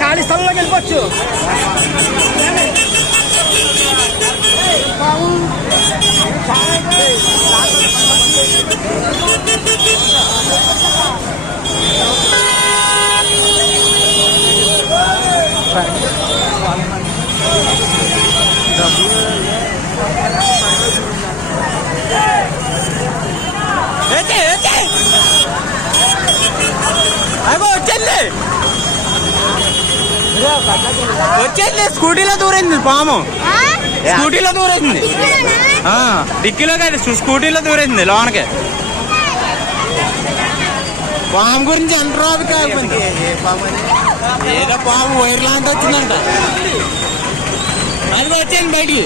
ఖాళీ స్థలంలోకి వెళ్ళిపోవచ్చు. వచ్చేది స్కూటీలో దూరైంది పాము. స్కూటీలో దూరైంది, డిక్కీలో కాదు స్కూటీలో దూరైంది లోనకి. పాము గురించి అంటరాదు కాకపోయింది. ఏదో పాము వైర్ లాంటి వచ్చిందంట, అది వచ్చేయండి బయటికి.